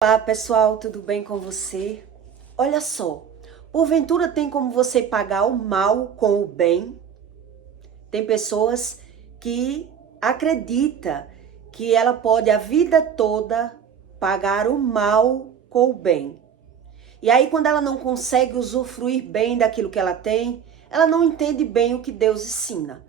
Olá pessoal, tudo bem com você? Olha só, porventura tem como você pagar o mal com o bem? Tem pessoas que acreditam que ela pode a vida toda pagar o mal com o bem. E aí quando ela não consegue usufruir bem daquilo que ela tem, ela não entende bem o que Deus ensina.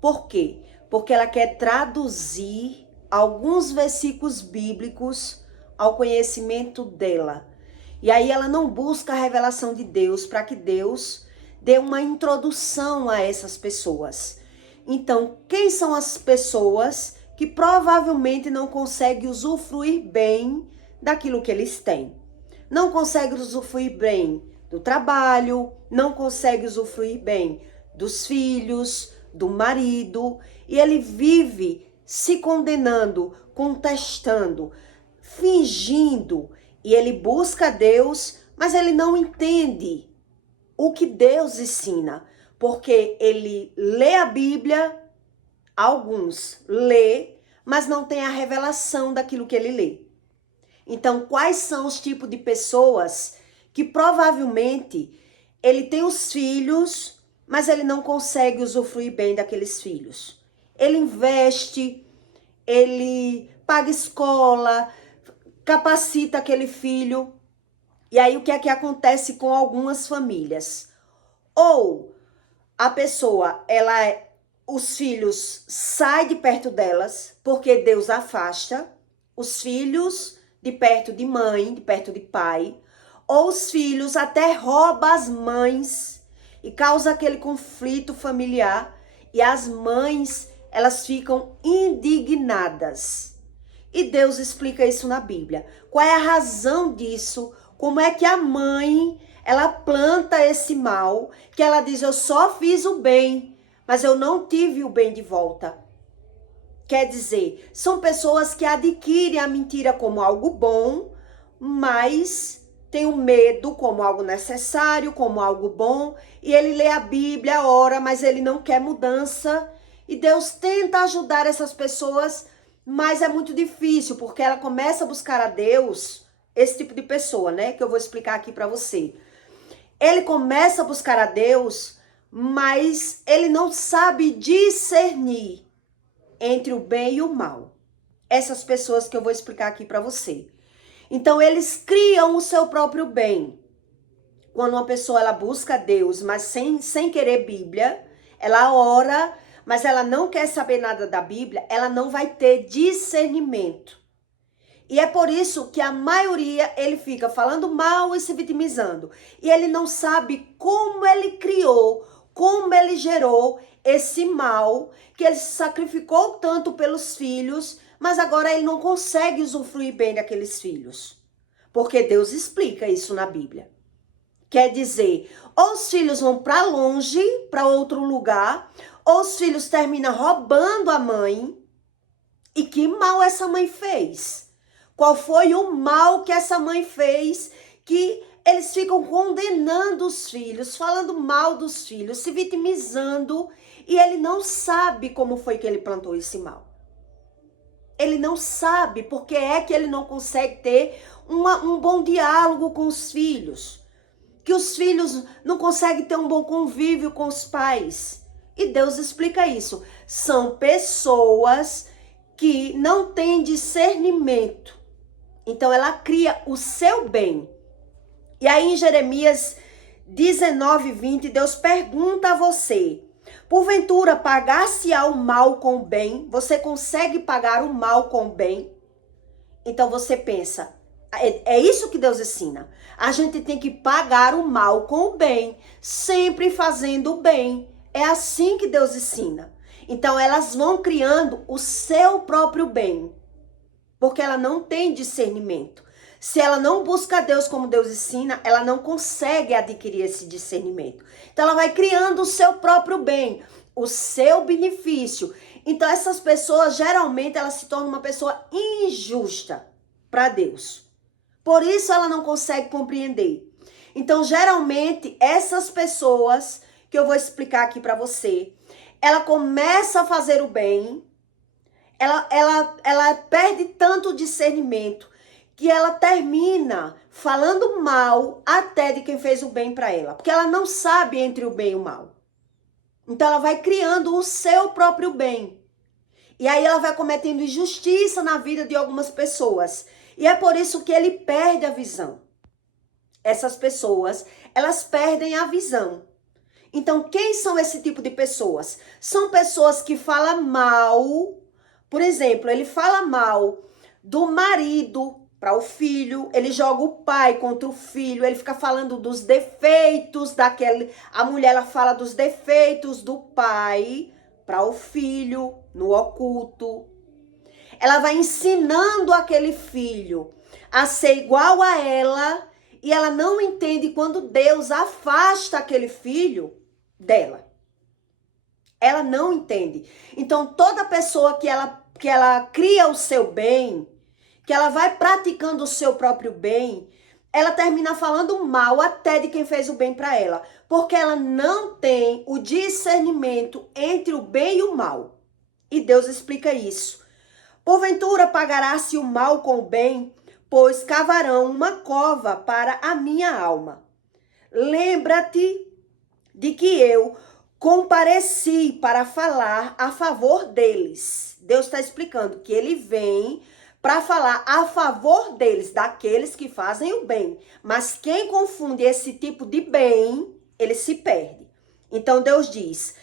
Por quê? Porque ela quer traduzir alguns versículos bíblicos ao conhecimento dela. E aí ela não busca a revelação de Deus para que Deus dê uma introdução a essas pessoas. Então, quem são as pessoas que provavelmente não conseguem usufruir bem daquilo que eles têm? Não conseguem usufruir bem do trabalho, não conseguem usufruir bem dos filhos, do marido, e ele vive se condenando, contestando, fingindo, e ele busca Deus, mas ele não entende o que Deus ensina, porque ele lê a Bíblia, alguns lê, mas não tem a revelação daquilo que ele lê. Então, quais são os tipos de pessoas que provavelmente ele tem os filhos, mas ele não consegue usufruir bem daqueles filhos? Ele investe, ele paga escola, capacita aquele filho. E aí o que é que acontece com algumas famílias? Ou a pessoa, os filhos saem de perto delas, porque Deus afasta os filhos de perto de mãe, de perto de pai, ou os filhos até roubam as mães e causa aquele conflito familiar, e as mães, elas ficam indignadas. E Deus explica isso na Bíblia. Qual é a razão disso? Como é que a mãe, ela planta esse mal, que ela diz, eu só fiz o bem, mas eu não tive o bem de volta. Quer dizer, são pessoas que adquirem a mentira como algo bom, mas tem o medo como algo necessário, como algo bom, e ele lê a Bíblia, ora, mas ele não quer mudança. E Deus tenta ajudar essas pessoas, mas é muito difícil, porque ela começa a buscar a Deus, esse tipo de pessoa, né, que eu vou explicar aqui para você. Ele começa a buscar a Deus, mas ele não sabe discernir entre o bem e o mal. Essas pessoas que eu vou explicar aqui para você. Então, eles criam o seu próprio bem. Quando uma pessoa ela busca Deus, mas sem querer Bíblia, ela ora, mas ela não quer saber nada da Bíblia, ela não vai ter discernimento. E é por isso que a maioria, ele fica falando mal e se vitimizando. E ele não sabe como ele criou, como ele gerou esse mal, que ele se sacrificou tanto pelos filhos, mas agora ele não consegue usufruir bem daqueles filhos. Porque Deus explica isso na Bíblia. Quer dizer, ou os filhos vão para longe, para outro lugar, ou os filhos terminam roubando a mãe. E que mal essa mãe fez? Qual foi o mal que essa mãe fez que eles ficam condenando os filhos, falando mal dos filhos, se vitimizando, e ele não sabe como foi que ele plantou esse mal. Ele não sabe porque é que ele não consegue ter um bom diálogo com os filhos, que os filhos não conseguem ter um bom convívio com os pais. E Deus explica isso. São pessoas que não têm discernimento. Então ela cria o seu bem. E aí em Jeremias 19:20, Deus pergunta a você: porventura pagar-se-á o mal com o bem? Você consegue pagar o mal com o bem? Então você pensa, é isso que Deus ensina. A gente tem que pagar o mal com o bem, sempre fazendo o bem. É assim que Deus ensina. Então elas vão criando o seu próprio bem, porque ela não tem discernimento. Se ela não busca Deus como Deus ensina, ela não consegue adquirir esse discernimento. Então ela vai criando o seu próprio bem, o seu benefício. Então essas pessoas, geralmente, elas se tornam uma pessoa injusta para Deus. Por isso ela não consegue compreender. Então, geralmente, essas pessoas, que eu vou explicar aqui para você, ela começa a fazer o bem, ela perde tanto discernimento que ela termina falando mal até de quem fez o bem para ela, porque ela não sabe entre o bem e o mal. Então ela vai criando o seu próprio bem. E aí ela vai cometendo injustiça na vida de algumas pessoas. E é por isso que ele perde a visão. Essas pessoas, elas perdem a visão. Então, quem são esse tipo de pessoas? São pessoas que falam mal. Por exemplo, ele fala mal do marido para o filho, ele joga o pai contra o filho, ele fica falando dos defeitos daquele. A mulher, ela fala dos defeitos do pai para o filho, no oculto. Ela vai ensinando aquele filho a ser igual a ela, e ela não entende quando Deus afasta aquele filho dela. Ela não entende. Então, toda pessoa que ela cria o seu bem, que ela vai praticando o seu próprio bem, ela termina falando mal até de quem fez o bem para ela, porque ela não tem o discernimento entre o bem e o mal. E Deus explica isso. Porventura pagará-se o mal com o bem, pois cavarão uma cova para a minha alma. Lembra-te de que eu compareci para falar a favor deles. Deus está explicando que ele vem para falar a favor deles, daqueles que fazem o bem. Mas quem confunde esse tipo de bem, ele se perde. Então Deus diz,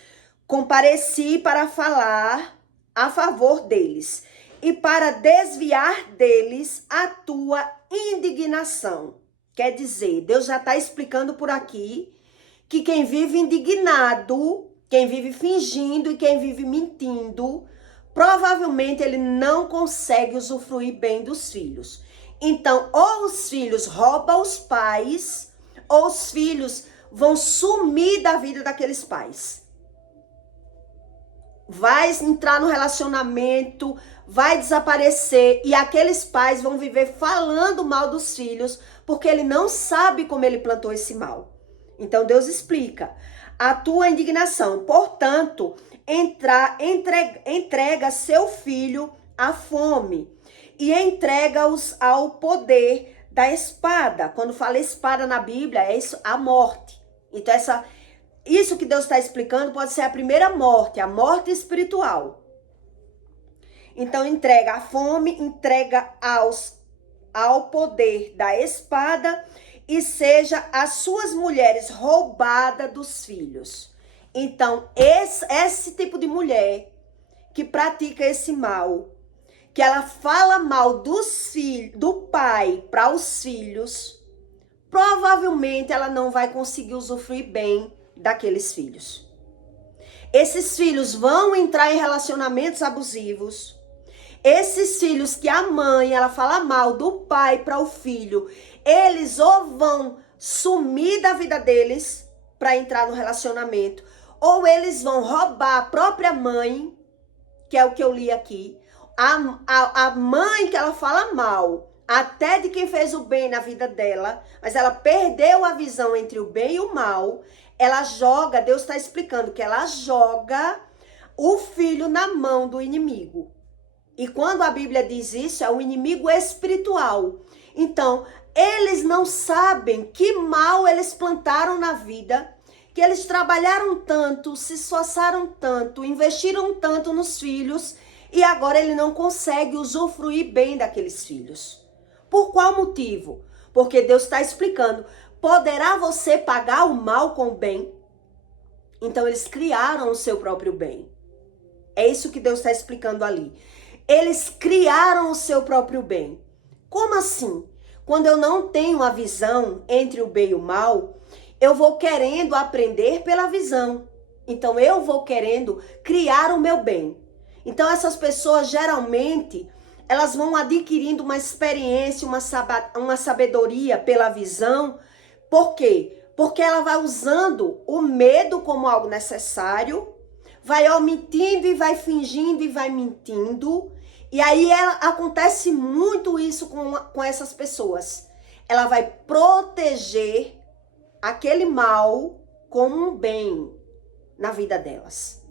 compareci para falar a favor deles e para desviar deles a tua indignação. Quer dizer, Deus já está explicando por aqui que quem vive indignado, quem vive fingindo e quem vive mentindo, provavelmente ele não consegue usufruir bem dos filhos. Então, ou os filhos roubam os pais, ou os filhos vão sumir da vida daqueles pais. Vai entrar no relacionamento, vai desaparecer, e aqueles pais vão viver falando mal dos filhos, porque ele não sabe como ele plantou esse mal. Então Deus explica, a tua indignação, portanto, entrega seu filho à fome e entrega-os ao poder da espada. Quando fala espada na Bíblia, é isso, a morte. Então isso que Deus está explicando pode ser a primeira morte, a morte espiritual. Então entrega a fome, entrega ao poder da espada, e seja as suas mulheres roubadas dos filhos. Então, esse tipo de mulher que pratica esse mal, que ela fala mal dos filhos, do pai para os filhos, provavelmente ela não vai conseguir usufruir bem daqueles filhos. Esses filhos vão entrar em relacionamentos abusivos. Esses filhos que a mãe, ela fala mal do pai para o filho, eles ou vão sumir da vida deles para entrar no relacionamento, ou eles vão roubar a própria mãe, que é o que eu li aqui, a mãe que ela fala mal, até de quem fez o bem na vida dela, mas ela perdeu a visão entre o bem e o mal, ela joga, Deus está explicando que ela joga o filho na mão do inimigo. E quando a Bíblia diz isso, é o inimigo espiritual. Então, eles não sabem que mal eles plantaram na vida, que eles trabalharam tanto, se esforçaram tanto, investiram tanto nos filhos, e agora ele não consegue usufruir bem daqueles filhos. Por qual motivo? Porque Deus está explicando, poderá você pagar o mal com o bem? Então eles criaram o seu próprio bem. É isso que Deus está explicando ali. Eles criaram o seu próprio bem. Como assim? Quando eu não tenho a visão entre o bem e o mal, eu vou querendo aprender pela visão. Então eu vou querendo criar o meu bem. Então essas pessoas geralmente, elas vão adquirindo uma experiência, uma sabedoria pela visão. Por quê? Porque ela vai usando o medo como algo necessário, vai omitindo e vai fingindo e vai mentindo. E aí acontece muito isso com essas pessoas. Ela vai proteger aquele mal como um bem na vida delas.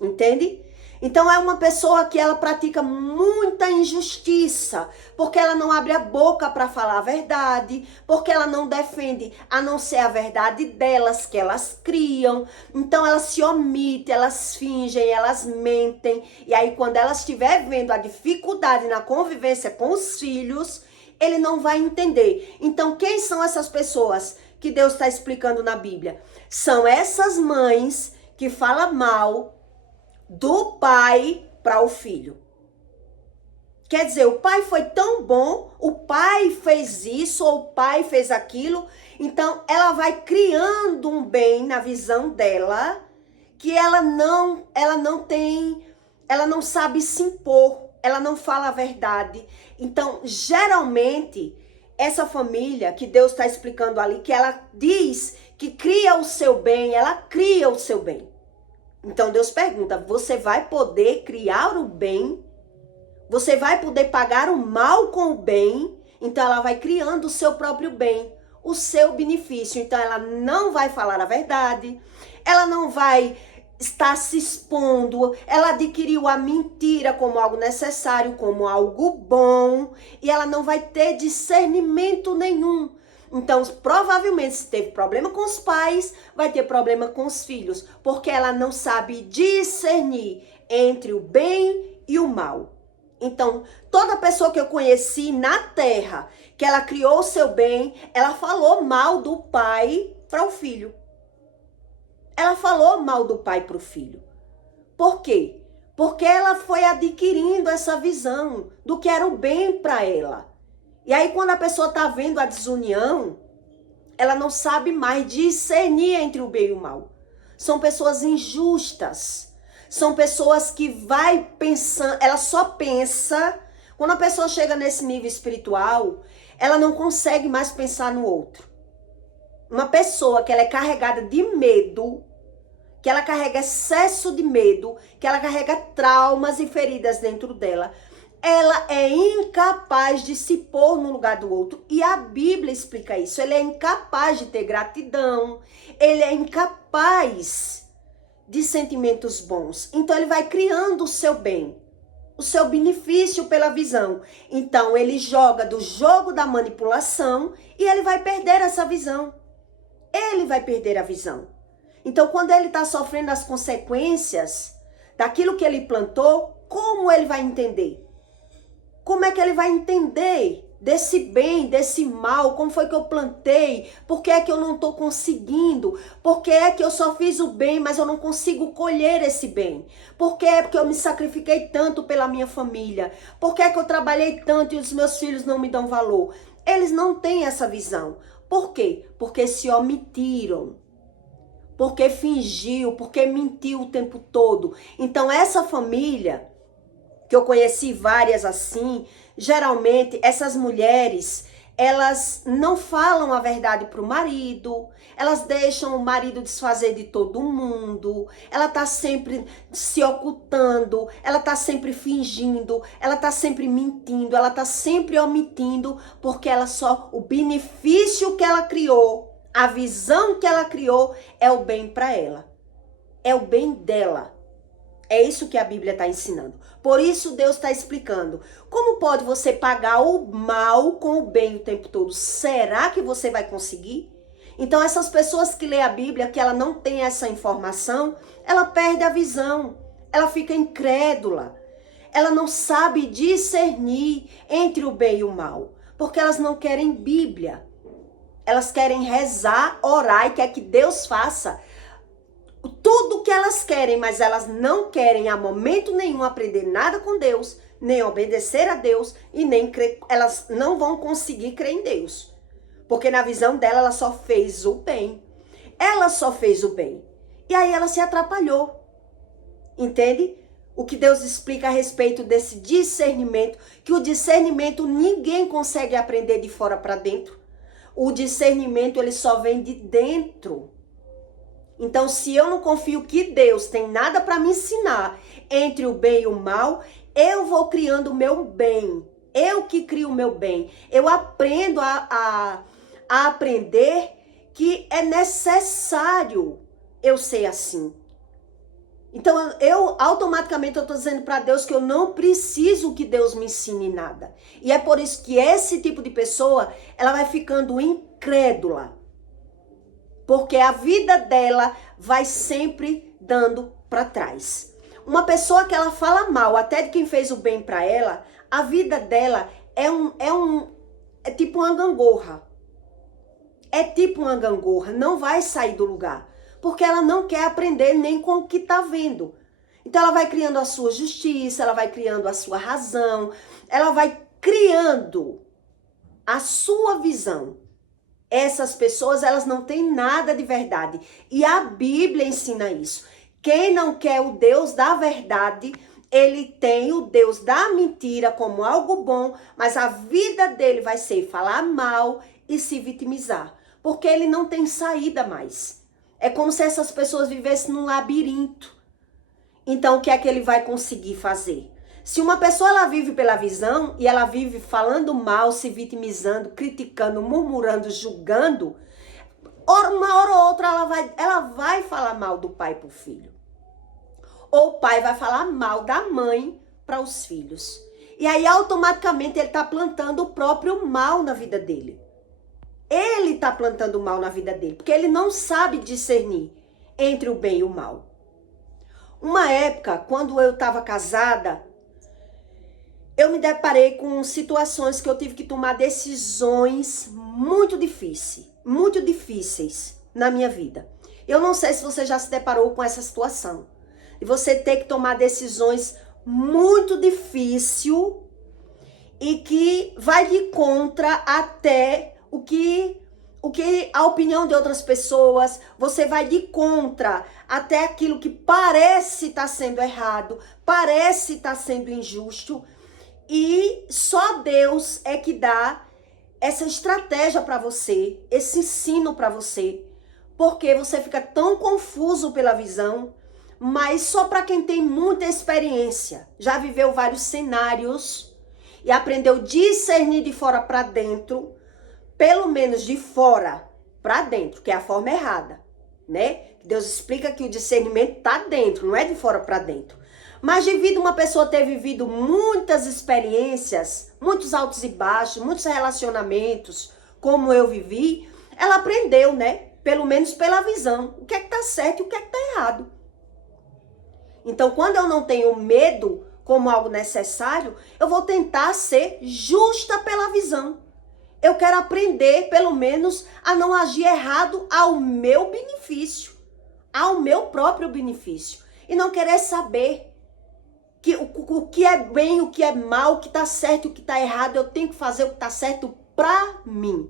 Entende? Então é uma pessoa que ela pratica muita injustiça, porque ela não abre a boca para falar a verdade, porque ela não defende a não ser a verdade delas, que elas criam. Então elas se omitem, elas fingem, elas mentem. E aí quando ela estiver vendo a dificuldade na convivência com os filhos, ele não vai entender. Então quem são essas pessoas que Deus está explicando na Bíblia? São essas mães que falam mal do pai para o filho. Quer dizer, o pai foi tão bom, o pai fez isso ou o pai fez aquilo, então ela vai criando um bem na visão dela que ela não sabe se impor, ela não fala a verdade. Então, geralmente, essa família que Deus está explicando ali, que ela diz que cria o seu bem, ela cria o seu bem. Então Deus pergunta, você vai poder criar o bem? Você vai poder pagar o mal com o bem? Então ela vai criando o seu próprio bem, o seu benefício. Então ela não vai falar a verdade, ela não vai estar se expondo, ela adquiriu a mentira como algo necessário, como algo bom, e ela não vai ter discernimento nenhum. Então, provavelmente, se teve problema com os pais, vai ter problema com os filhos, porque ela não sabe discernir entre o bem e o mal. Então, toda pessoa que eu conheci na terra, que ela criou o seu bem, ela falou mal do pai para o filho. Ela falou mal do pai para o filho. Por quê? Porque ela foi adquirindo essa visão do que era o bem para ela. E aí, quando a pessoa está vendo a desunião, ela não sabe mais discernir entre o bem e o mal. São pessoas injustas. São pessoas que vai pensando, ela só pensa. Quando a pessoa chega nesse nível espiritual, ela não consegue mais pensar no outro. Uma pessoa que ela é carregada de medo, que ela carrega excesso de medo, que ela carrega traumas e feridas dentro dela, ela é incapaz de se pôr no lugar do outro. E a Bíblia explica isso. Ele é incapaz de ter gratidão. Ele é incapaz de sentimentos bons. Então ele vai criando o seu bem, o seu benefício pela visão. Então ele joga do jogo da manipulação e ele vai perder essa visão. Ele vai perder a visão. Então quando ele está sofrendo as consequências daquilo que ele plantou, como ele vai entender? Como é que ele vai entender desse bem, desse mal? Como foi que eu plantei? Por que é que eu não estou conseguindo? Por que é que eu só fiz o bem, mas eu não consigo colher esse bem? Por que é que eu me sacrifiquei tanto pela minha família? Por que é que eu trabalhei tanto e os meus filhos não me dão valor? Eles não têm essa visão. Por quê? Porque se omitiram. Porque fingiu, porque mentiu o tempo todo. Então essa família, que eu conheci várias assim, geralmente essas mulheres, elas não falam a verdade para o marido, elas deixam o marido desfazer de todo mundo, ela tá sempre se ocultando, ela tá sempre fingindo, ela tá sempre mentindo, ela tá sempre omitindo, porque ela só, o benefício que ela criou, a visão que ela criou é o bem para ela, é o bem dela. É isso que a Bíblia está ensinando. Por isso Deus está explicando. Como pode você pagar o mal com o bem o tempo todo? Será que você vai conseguir? Então essas pessoas que lêem a Bíblia, que ela não tem essa informação, ela perde a visão. Ela fica incrédula. Ela não sabe discernir entre o bem e o mal. Porque elas não querem Bíblia. Elas querem rezar, orar e quer que Deus faça tudo que elas querem, mas elas não querem a momento nenhum aprender nada com Deus, nem obedecer a Deus e nem crer, elas não vão conseguir crer em Deus. Porque na visão dela, ela só fez o bem. Ela só fez o bem. E aí ela se atrapalhou. Entende? O que Deus explica a respeito desse discernimento, que o discernimento ninguém consegue aprender de fora para dentro. O discernimento, ele só vem de dentro. Então, se eu não confio que Deus tem nada para me ensinar entre o bem e o mal, eu vou criando o meu bem. Eu que crio o meu bem. Eu aprendo a aprender que é necessário eu ser assim. Então eu automaticamente eu tô dizendo para Deus que eu não preciso que Deus me ensine nada. E é por isso que esse tipo de pessoa, ela vai ficando incrédula. Porque a vida dela vai sempre dando para trás. Uma pessoa que ela fala mal até de quem fez o bem para ela, a vida dela é tipo uma gangorra. É tipo uma gangorra, não vai sair do lugar. Porque ela não quer aprender nem com o que tá vendo. Então ela vai criando a sua justiça, ela vai criando a sua razão, ela vai criando a sua visão. Essas pessoas, elas não têm nada de verdade. E a Bíblia ensina isso. Quem não quer o Deus da verdade, ele tem o Deus da mentira como algo bom, mas a vida dele vai ser falar mal e se vitimizar. Porque ele não tem saída mais. É como se essas pessoas vivessem num labirinto. Então, o que é que ele vai conseguir fazer? Se uma pessoa ela vive pela visão e ela vive falando mal, se vitimizando, criticando, murmurando, julgando, uma hora ou outra ela vai falar mal do pai para o filho. Ou o pai vai falar mal da mãe para os filhos. E aí automaticamente ele está plantando o próprio mal na vida dele. Ele está plantando o mal na vida dele, porque ele não sabe discernir entre o bem e o mal. Uma época, quando eu estava casada, eu me deparei com situações que eu tive que tomar decisões muito difíceis na minha vida. Eu não sei se você já se deparou com essa situação. E você ter que tomar decisões muito difíceis e que vai de contra até o que a opinião de outras pessoas, você vai de contra até aquilo que parece estar sendo errado, parece estar sendo injusto. E só Deus é que dá essa estratégia para você, esse ensino para você, porque você fica tão confuso pela visão, mas só para quem tem muita experiência, já viveu vários cenários e aprendeu a discernir de fora para dentro, pelo menos de fora para dentro, que é a forma errada, né? Deus explica que o discernimento tá dentro, não é de fora para dentro. Mas devido a uma pessoa ter vivido muitas experiências, muitos altos e baixos, muitos relacionamentos, como eu vivi, ela aprendeu, né? Pelo menos pela visão, o que é que tá certo e o que é que tá errado. Então, quando eu não tenho medo como algo necessário, eu vou tentar ser justa pela visão. Eu quero aprender, pelo menos, a não agir errado ao meu benefício, ao meu próprio benefício. E não querer saber que o que é bem, o que é mal, o que tá certo e o que tá errado. Eu tenho que fazer o que tá certo pra mim.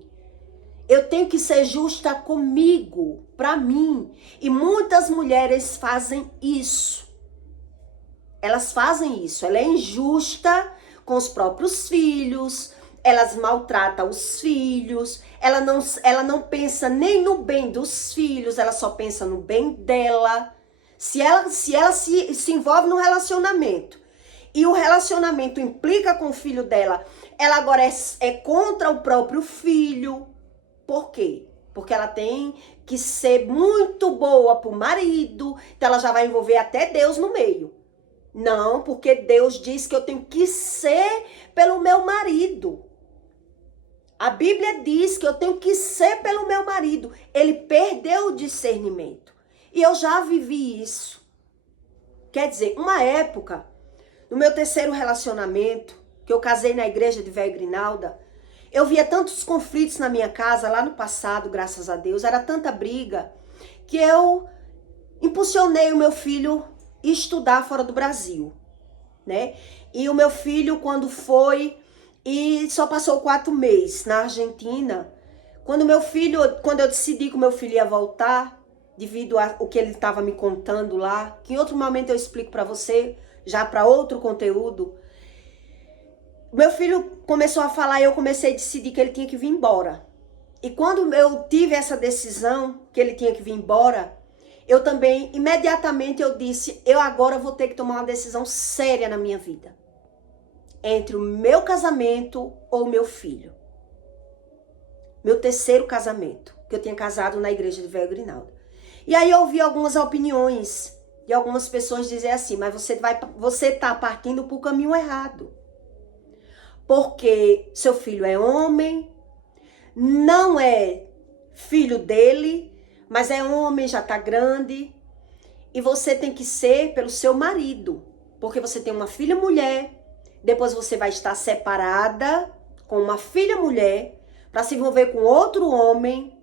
Eu tenho que ser justa comigo, pra mim. E muitas mulheres fazem isso. Elas fazem isso. Ela é injusta com os próprios filhos, elas maltratam os filhos, ela não pensa nem no bem dos filhos, ela só pensa no bem dela. Se ela se envolve num relacionamento e o relacionamento implica com o filho dela, ela agora é contra o próprio filho. Por quê? Porque ela tem que ser muito boa pro marido, então ela já vai envolver até Deus no meio. Não, porque Deus diz que eu tenho que ser pelo meu marido. A Bíblia diz que eu tenho que ser pelo meu marido. Ele perdeu o discernimento. E eu já vivi isso. Quer dizer, uma época, no meu terceiro relacionamento, que eu casei na igreja de Velho Grinalda, eu via tantos conflitos na minha casa, lá no passado, graças a Deus, era tanta briga, que eu impulsionei o meu filho a estudar fora do Brasil, né? E o meu filho, quando foi, e só passou 4 meses na Argentina, quando eu decidi que o meu filho ia voltar, devido ao que ele estava me contando lá, que em outro momento eu explico para você, já para outro conteúdo, meu filho começou a falar e eu comecei a decidir que ele tinha que vir embora. E quando eu tive essa decisão, que ele tinha que vir embora, eu também, imediatamente eu disse, eu agora vou ter que tomar uma decisão séria na minha vida. Entre o meu casamento ou o meu filho. Meu terceiro casamento, que eu tinha casado na igreja de Velho Grinalda. E aí eu ouvi algumas opiniões E algumas pessoas dizem assim, mas você tá partindo para o caminho errado. Porque seu filho é homem, não é filho dele, mas é homem, já tá grande. E você tem que ser pelo seu marido. Porque você tem uma filha mulher, depois você vai estar separada com uma filha mulher para se envolver com outro homem.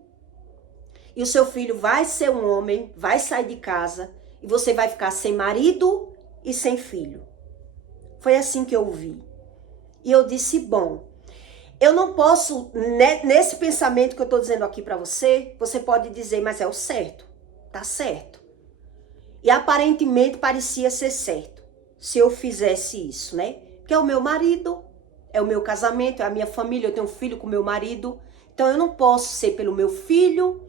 E o seu filho vai ser um homem, vai sair de casa e você vai ficar sem marido e sem filho. Foi assim que eu vi. E eu disse, bom, eu não posso, nesse pensamento que eu estou dizendo aqui para você, você pode dizer, mas é o certo, tá certo. E aparentemente parecia ser certo, se eu fizesse isso, né? Que é o meu marido, é o meu casamento, é a minha família, eu tenho um filho com meu marido. Então eu não posso ser pelo meu filho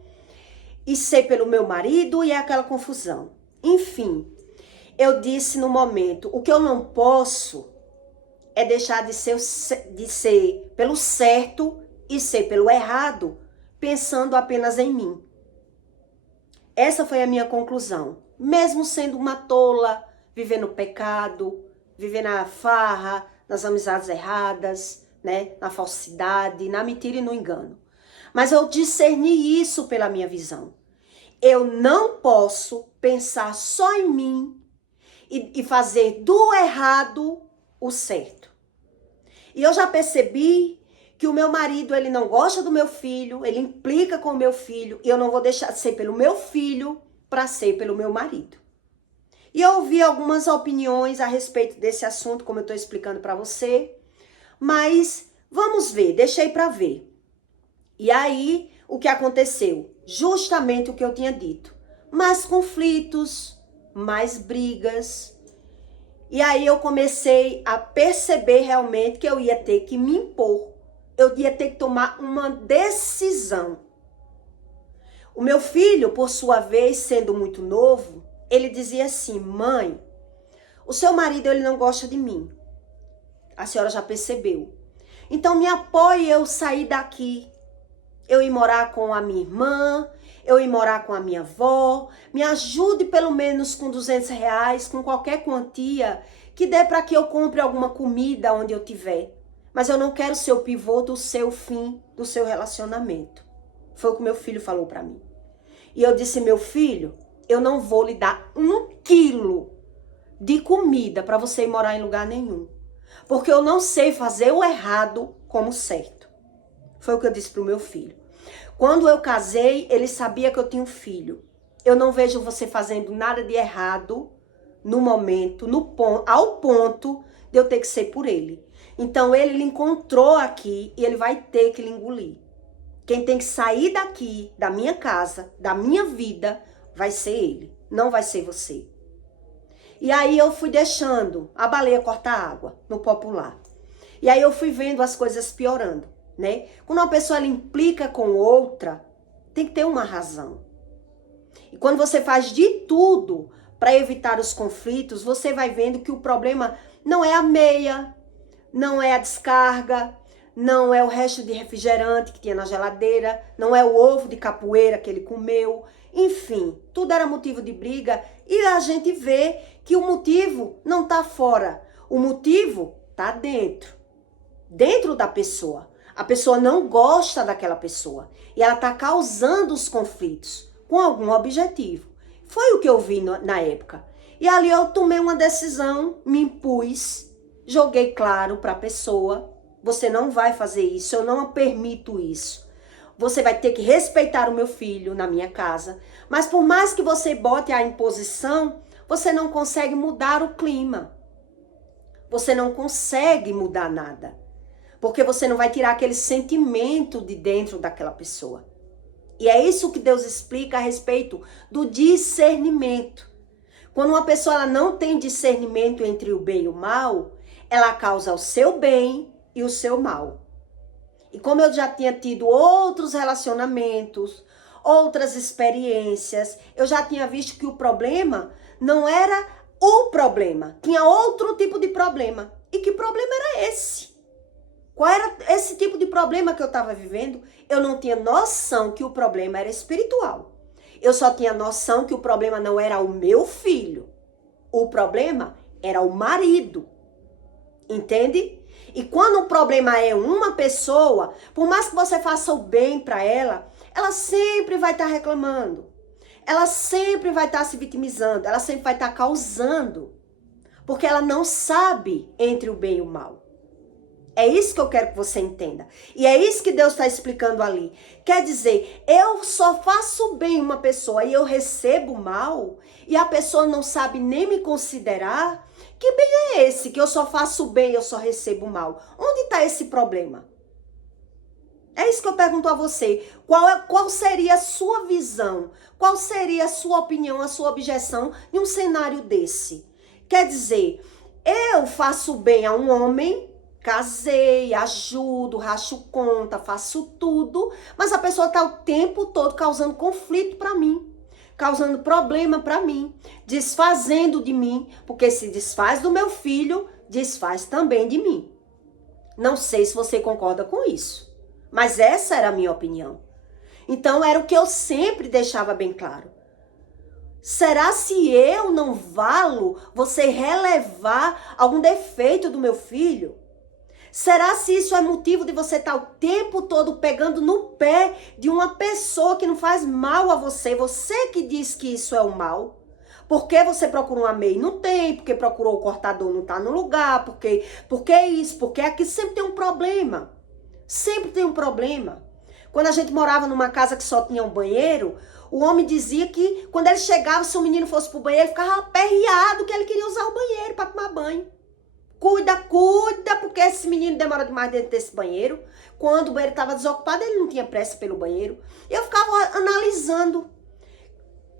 e ser pelo meu marido e é aquela confusão. Enfim, eu disse no momento, o que eu não posso é deixar de ser pelo certo e ser pelo errado, pensando apenas em mim. Essa foi a minha conclusão. Mesmo sendo uma tola, vivendo pecado, vivendo na farra, nas amizades erradas, né, na falsidade, na mentira e no engano. Mas eu discerni isso pela minha visão. Eu não posso pensar só em mim e fazer do errado o certo. E eu já percebi que o meu marido, ele não gosta do meu filho, ele implica com o meu filho, e eu não vou deixar de ser pelo meu filho para ser pelo meu marido. E eu ouvi algumas opiniões a respeito desse assunto, como eu estou explicando para você, mas vamos ver, deixei para ver. E aí, o que aconteceu? Justamente o que eu tinha dito. Mais conflitos, mais brigas. E aí eu comecei a perceber realmente que eu ia ter que me impor. Eu ia ter que tomar uma decisão. O meu filho, por sua vez, sendo muito novo, ele dizia assim, mãe, o seu marido ele não gosta de mim. A senhora já percebeu. Então me apoie eu sair daqui. Eu ir morar com a minha irmã, eu ir morar com a minha avó, me ajude pelo menos com R$200, com qualquer quantia, que dê para que eu compre alguma comida onde eu tiver. Mas eu não quero ser o pivô do seu fim, do seu relacionamento. Foi o que meu filho falou para mim. E eu disse, meu filho, eu não vou lhe dar 1 quilo de comida para você ir morar em lugar nenhum. Porque eu não sei fazer o errado como certo. Foi o que eu disse pro meu filho. Quando eu casei, ele sabia que eu tinha um filho. Eu não vejo você fazendo nada de errado no momento, ao ponto de eu ter que ser por ele. Então ele lhe encontrou aqui e ele vai ter que lhe engolir. Quem tem que sair daqui, da minha casa, da minha vida, vai ser ele, não vai ser você. E aí eu fui deixando a baleia cortar água, no popular. E aí eu fui vendo as coisas piorando, né? Quando uma pessoa ela implica com outra, tem que ter uma razão. E quando você faz de tudo para evitar os conflitos, você vai vendo que o problema não é a meia, não é a descarga, não é o resto de refrigerante que tinha na geladeira, não é o ovo de capoeira que ele comeu. Enfim, tudo era motivo de briga e a gente vê que o motivo não está fora. O motivo está dentro. Dentro da pessoa. A pessoa não gosta daquela pessoa. E ela está causando os conflitos com algum objetivo. Foi o que eu vi na época. E ali eu tomei uma decisão, me impus, joguei claro para a pessoa. Você não vai fazer isso, eu não permito isso. Você vai ter que respeitar o meu filho na minha casa. Mas por mais que você bote a imposição, você não consegue mudar o clima. Você não consegue mudar nada. Porque você não vai tirar aquele sentimento de dentro daquela pessoa. E é isso que Deus explica a respeito do discernimento. Quando uma pessoa ela não tem discernimento entre o bem e o mal, ela causa o seu bem e o seu mal. E como eu já tinha tido outros relacionamentos, outras experiências, eu já tinha visto que o problema não era o problema. Tinha outro tipo de problema. E que problema era esse? Qual era esse tipo de problema que eu estava vivendo? Eu não tinha noção que o problema era espiritual. Eu só tinha noção que o problema não era o meu filho. O problema era o marido. Entende? E quando o problema é uma pessoa, por mais que você faça o bem para ela, ela sempre vai estar reclamando. Ela sempre vai estar se vitimizando. Ela sempre vai estar causando. Porque ela não sabe entre o bem e o mal. É isso que eu quero que você entenda. E é isso que Deus está explicando ali. Quer dizer, eu só faço bem uma pessoa e eu recebo mal, e a pessoa não sabe nem me considerar. Que bem é esse que eu só faço bem e eu só recebo mal? Onde está esse problema? É isso que eu pergunto a você. Qual seria a sua visão? Qual seria a sua opinião, a sua objeção em um cenário desse? Quer dizer, eu faço bem a um homem, casei, ajudo, racho conta, faço tudo, mas a pessoa está o tempo todo causando conflito para mim, causando problema para mim, desfazendo de mim, porque se desfaz do meu filho, desfaz também de mim. Não sei se você concorda com isso, mas essa era a minha opinião. Então era o que eu sempre deixava bem claro. Será se eu não valo você relevar algum defeito do meu filho? Será se isso é motivo de você estar o tempo todo pegando no pé de uma pessoa que não faz mal a você? Você que diz que isso é o mal. Porque você procurou uma MEI? Não tem. Porque procurou o cortador? Não está no lugar. Porque isso? Porque aqui sempre tem um problema. Sempre tem um problema. Quando a gente morava numa casa que só tinha um banheiro, o homem dizia que quando ele chegava, se o menino fosse pro banheiro, ele ficava aperreado que ele queria usar o banheiro para tomar banho. Cuida, porque esse menino demora demais dentro desse banheiro. Quando o banheiro estava desocupado, ele não tinha pressa pelo banheiro. Eu ficava analisando.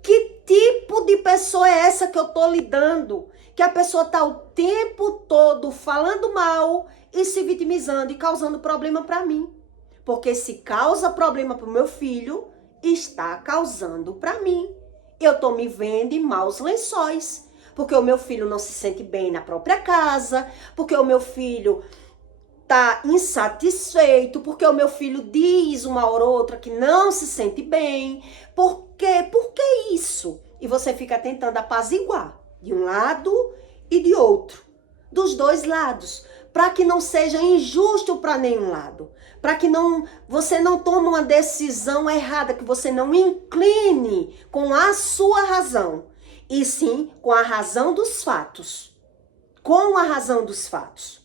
Que tipo de pessoa é essa que eu tô lidando? Que a pessoa tá o tempo todo falando mal e se vitimizando e causando problema para mim. Porque se causa problema pro meu filho, está causando para mim. Eu tô me vendo em maus lençóis. Porque o meu filho não se sente bem na própria casa, porque o meu filho tá insatisfeito, porque o meu filho diz uma hora ou outra que não se sente bem. Por quê? Por que isso? E você fica tentando apaziguar de um lado e de outro, dos dois lados, para que não seja injusto para nenhum lado, para que você não tome uma decisão errada, que você não incline com a sua razão. E sim, com a razão dos fatos. Com a razão dos fatos.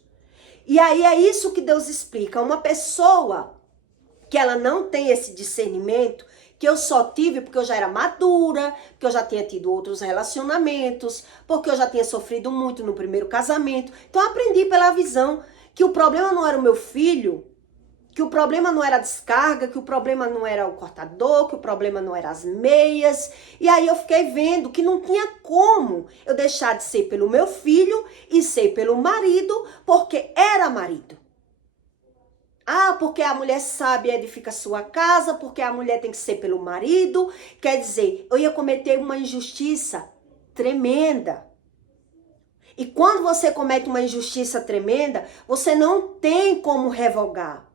E aí é isso que Deus explica. Uma pessoa que ela não tem esse discernimento, que eu só tive porque eu já era madura, porque eu já tinha tido outros relacionamentos, porque eu já tinha sofrido muito no primeiro casamento. Então eu aprendi pela visão que o problema não era o meu filho, que o problema não era a descarga, que o problema não era o cortador, que o problema não era as meias. E aí eu fiquei vendo que não tinha como eu deixar de ser pelo meu filho e ser pelo marido, porque era marido. Ah, porque a mulher sabe edifica a sua casa, porque a mulher tem que ser pelo marido. Quer dizer, eu ia cometer uma injustiça tremenda. E quando você comete uma injustiça tremenda, você não tem como revogar.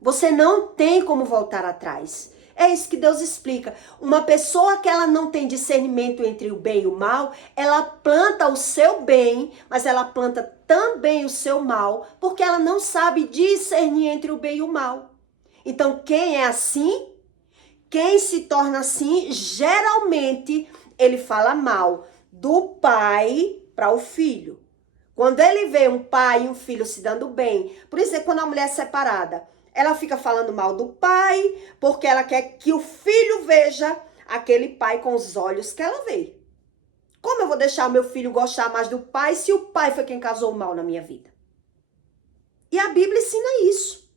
Você não tem como voltar atrás. É isso que Deus explica. Uma pessoa que ela não tem discernimento entre o bem e o mal, ela planta o seu bem, mas ela planta também o seu mal, porque ela não sabe discernir entre o bem e o mal. Então, quem é assim, quem se torna assim, geralmente ele fala mal do pai para o filho. Quando ele vê um pai e um filho se dando bem, por isso é quando a mulher é separada, ela fica falando mal do pai, porque ela quer que o filho veja aquele pai com os olhos que ela vê. Como eu vou deixar o meu filho gostar mais do pai se o pai foi quem causou o mal na minha vida? E a Bíblia ensina isso.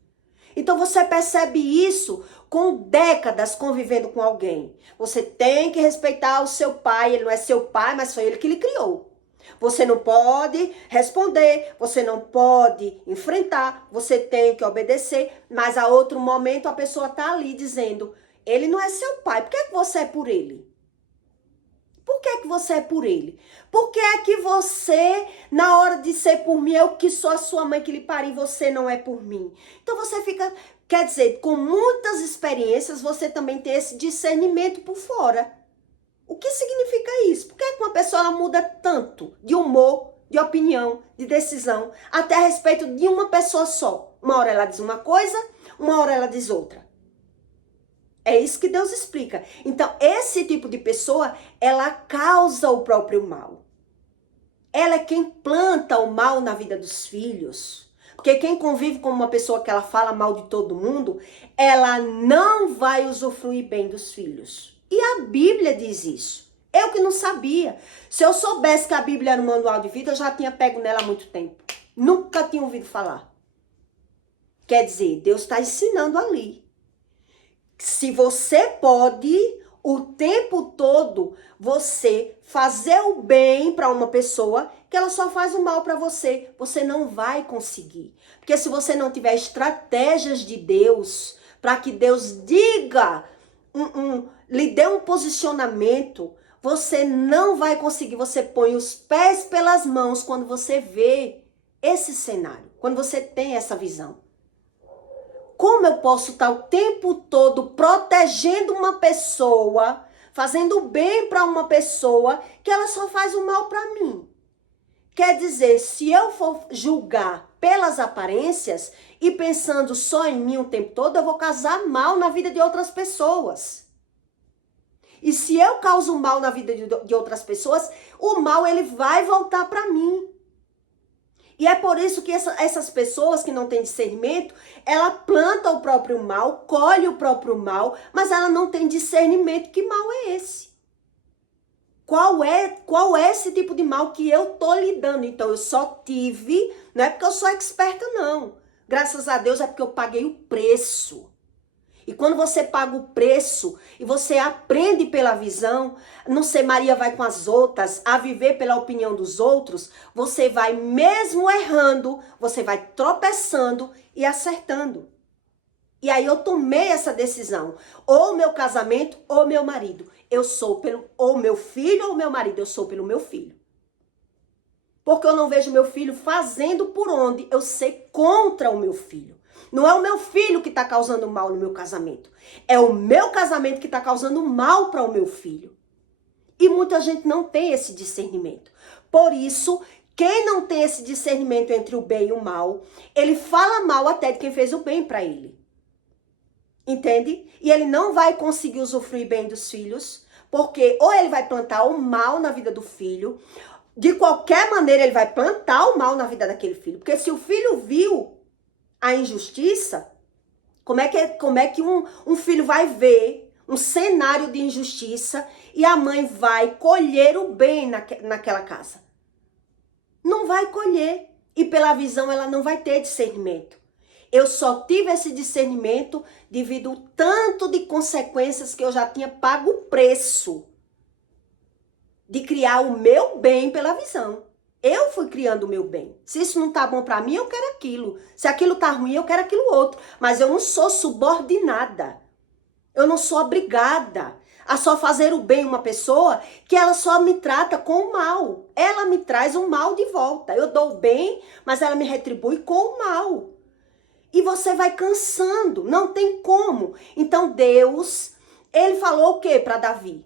Então você percebe isso com décadas convivendo com alguém. Você tem que respeitar o seu pai, ele não é seu pai, mas foi ele que lhe criou. Você não pode responder, você não pode enfrentar, você tem que obedecer, mas a outro momento a pessoa está ali dizendo, ele não é seu pai, por que é que você é por ele? Por que é que você é por ele? Por que é que você, na hora de ser por mim, eu que sou a sua mãe que lhe pariu, você não é por mim? Então você fica Quer dizer, com muitas experiências, você também tem esse discernimento por fora. O que significa isso? Por que uma pessoa ela muda tanto de humor, de opinião, de decisão, até a respeito de uma pessoa só? Uma hora ela diz uma coisa, uma hora ela diz outra. É isso que Deus explica. Então, esse tipo de pessoa, ela causa o próprio mal. Ela é quem planta o mal na vida dos filhos. Porque quem convive com uma pessoa que ela fala mal de todo mundo, ela não vai usufruir bem dos filhos. E a Bíblia diz isso. Eu que não sabia. Se eu soubesse que a Bíblia era um manual de vida, eu já tinha pego nela há muito tempo. Nunca tinha ouvido falar. Quer dizer, Deus está ensinando ali. Se você pode, o tempo todo, você fazer o bem para uma pessoa, que ela só faz o mal para você, você não vai conseguir. Porque se você não tiver estratégias de Deus, para que Deus diga, lhe dê um posicionamento, você não vai conseguir. Você põe os pés pelas mãos quando você vê esse cenário, quando você tem essa visão. Como eu posso estar o tempo todo protegendo uma pessoa, fazendo bem para uma pessoa, que ela só faz o mal para mim? Quer dizer, se eu for julgar pelas aparências e pensando só em mim o tempo todo, eu vou causar mal na vida de outras pessoas. E se eu causo mal na vida de outras pessoas, o mal ele vai voltar para mim. E é por isso que essas pessoas que não têm discernimento, ela planta o próprio mal, colhe o próprio mal, mas ela não tem discernimento. Que mal é esse? Qual é esse tipo de mal que eu tô lidando? Então, eu só tive, não é porque eu sou experta, não. Graças a Deus é porque eu paguei o preço. E quando você paga o preço e você aprende pela visão, não ser Maria vai com as outras, a viver pela opinião dos outros, você vai mesmo errando, você vai tropeçando e acertando. E aí eu tomei essa decisão, ou meu casamento ou meu marido. Eu sou pelo ou meu filho ou meu marido, eu sou pelo meu filho. Porque eu não vejo meu filho fazendo por onde eu sei contra o meu filho. Não é o meu filho que está causando mal no meu casamento. É o meu casamento que está causando mal para o meu filho. E muita gente não tem esse discernimento. Por isso, quem não tem esse discernimento entre o bem e o mal, ele fala mal até de quem fez o bem para ele. Entende? E ele não vai conseguir usufruir bem dos filhos, porque ou ele vai plantar o mal na vida do filho, de qualquer maneira ele vai plantar o mal na vida daquele filho. Porque se o filho viu a injustiça, como é que um filho vai ver um cenário de injustiça e a mãe vai colher o bem naquela casa? Não vai colher. E pela visão ela não vai ter discernimento. Eu só tive esse discernimento devido ao tanto de consequências que eu já tinha pago o preço de criar o meu bem pela visão. Eu fui criando o meu bem. Se isso não tá bom pra mim, eu quero aquilo. Se aquilo tá ruim, eu quero aquilo outro. Mas eu não sou subordinada. Eu não sou obrigada a só fazer o bem uma pessoa que ela só me trata com o mal. Ela me traz o mal de volta. Eu dou o bem, mas ela me retribui com o mal. E você vai cansando. Não tem como. Então Deus, ele falou o que para Davi?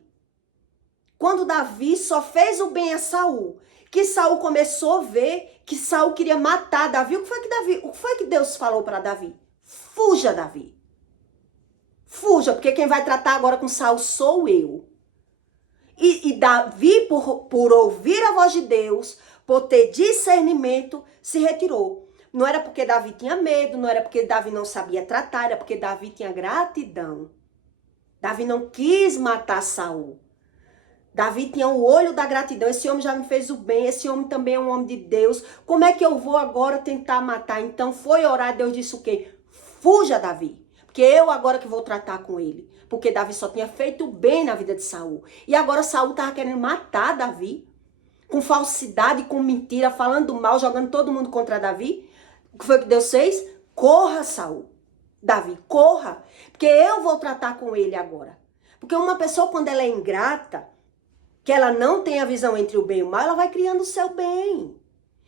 Quando Davi só fez o bem a Saul, que Saul começou a ver que Saul queria matar Davi. O que foi que Deus falou para Davi? Fuja, Davi. Fuja, porque quem vai tratar agora com Saul sou eu. E Davi, por ouvir a voz de Deus, por ter discernimento, se retirou. Não era porque Davi tinha medo, não era porque Davi não sabia tratar, era porque Davi tinha gratidão. Davi não quis matar Saul. Davi tinha o olho da gratidão. Esse homem já me fez o bem, esse homem também é um homem de Deus. Como é que eu vou agora tentar matar? Então foi orar, Deus disse o quê? Fuja, Davi, porque eu agora que vou tratar com ele. Porque Davi só tinha feito o bem na vida de Saul. E agora Saul estava querendo matar Davi, com falsidade, com mentira, falando mal, jogando todo mundo contra Davi. O que foi que Deus fez? Corra, Saul. Davi, corra, porque eu vou tratar com ele agora. Porque uma pessoa, quando ela é ingrata, que ela não tem a visão entre o bem e o mal, ela vai criando o seu bem.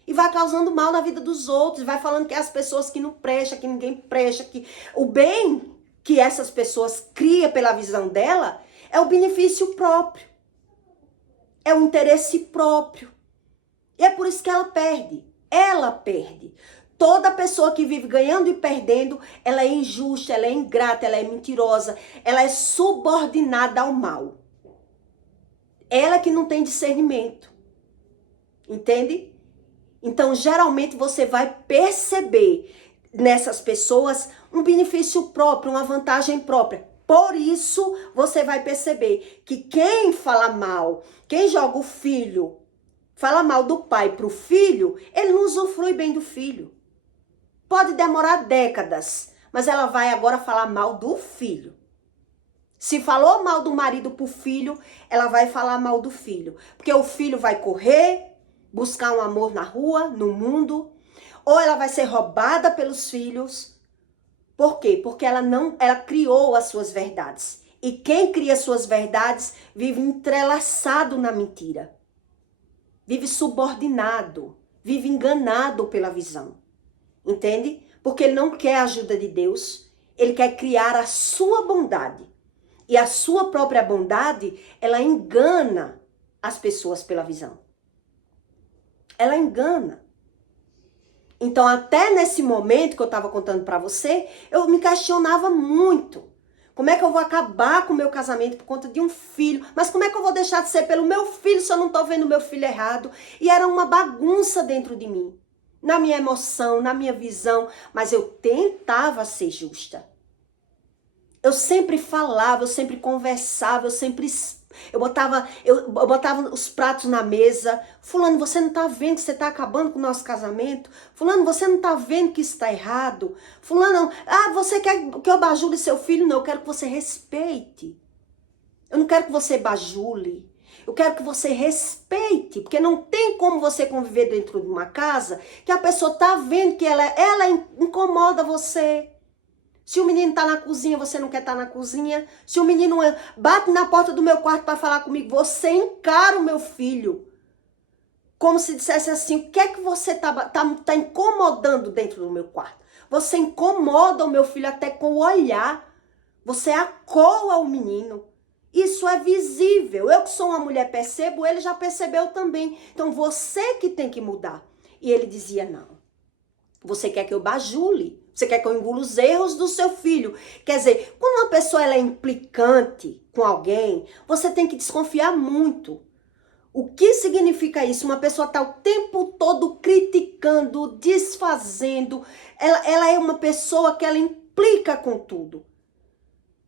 E vai causando mal na vida dos outros, vai falando que é as pessoas que não prestam, que ninguém presta, que o bem que essas pessoas criam pela visão dela é o benefício próprio, é o interesse próprio. E é por isso que ela perde. Ela perde. Toda pessoa que vive ganhando e perdendo, ela é injusta, ela é ingrata, ela é mentirosa, ela é subordinada ao mal. Ela que não tem discernimento. Entende? Então, geralmente você vai perceber nessas pessoas um benefício próprio, uma vantagem própria. Por isso, você vai perceber que quem fala mal, quem joga o filho, fala mal do pai para o filho, ele não usufrui bem do filho. Pode demorar décadas, mas ela vai agora falar mal do filho. Se falou mal do marido para o filho, ela vai falar mal do filho. Porque o filho vai correr, buscar um amor na rua, no mundo, ou ela vai ser roubada pelos filhos. Por quê? Porque ela criou as suas verdades. E quem cria suas verdades vive entrelaçado na mentira. Vive subordinado, vive enganado pela visão. Entende? Porque ele não quer a ajuda de Deus, ele quer criar a sua bondade. E a sua própria bondade, ela engana as pessoas pela visão. Ela engana. Então, até nesse momento que eu estava contando para você, eu me questionava muito. Como é que eu vou acabar com o meu casamento por conta de um filho? Mas como é que eu vou deixar de ser pelo meu filho se eu não estou vendo meu filho errado? E era uma bagunça dentro de mim. Na minha emoção, na minha visão. Mas eu tentava ser justa. Eu sempre falava, eu sempre conversava, eu botava os pratos na mesa. Fulano, você não tá vendo que você tá acabando com o nosso casamento? Fulano, você não tá vendo que isso tá errado? Fulano, você quer que eu bajule seu filho? Não, eu quero que você respeite. Eu não quero que você bajule. Eu quero que você respeite, porque não tem como você conviver dentro de uma casa que a pessoa tá vendo que ela incomoda você. Se o menino tá na cozinha, você não quer estar na cozinha. Se o menino bate na porta do meu quarto para falar comigo, você encara o meu filho. Como se dissesse assim, o que é que você tá incomodando dentro do meu quarto? Você incomoda o meu filho até com o olhar. Você acoa o menino. Isso é visível. Eu que sou uma mulher percebo, ele já percebeu também. Então você que tem que mudar. E ele dizia, não. Você quer que eu bajule? Você quer que eu engula os erros do seu filho? Quer dizer, quando uma pessoa ela é implicante com alguém, você tem que desconfiar muito. O que significa isso? Uma pessoa está o tempo todo criticando, desfazendo. Ela é uma pessoa que ela implica com tudo.